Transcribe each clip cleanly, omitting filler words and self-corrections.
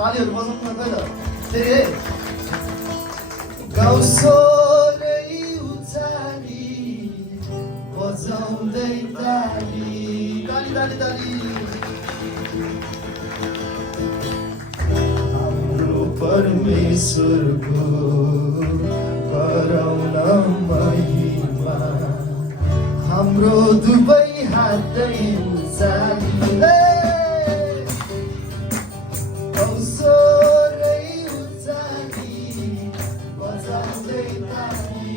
तालीहरू बजाउनु न खै त फेरि है गाउँसोरै उचाली बजाउँदै ताली ताली ताली ताली हाम्रो परमेश्वरको गराउन महिमा हाम्रो दुवै हातै उचाली गाउँसोरै उचाली बजाउँदै ताली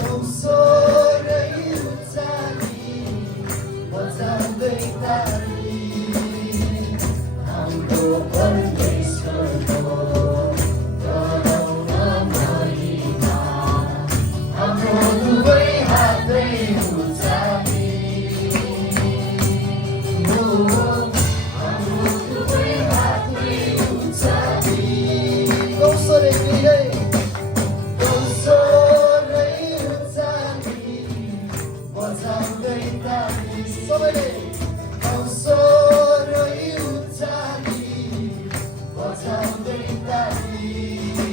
गाउँसोरै उचाली बजाउँदै ताली हाम्रो परमेश्वरको गराउन महिमा हाम्रो दुवै हातै उचाली हाम्रो दुवै हातै उचाली गाउँसोरै गाउँसोरै उचाली बजाउँदै ताली सबैले गाउँसोरै उचाली बजाउँदै ताली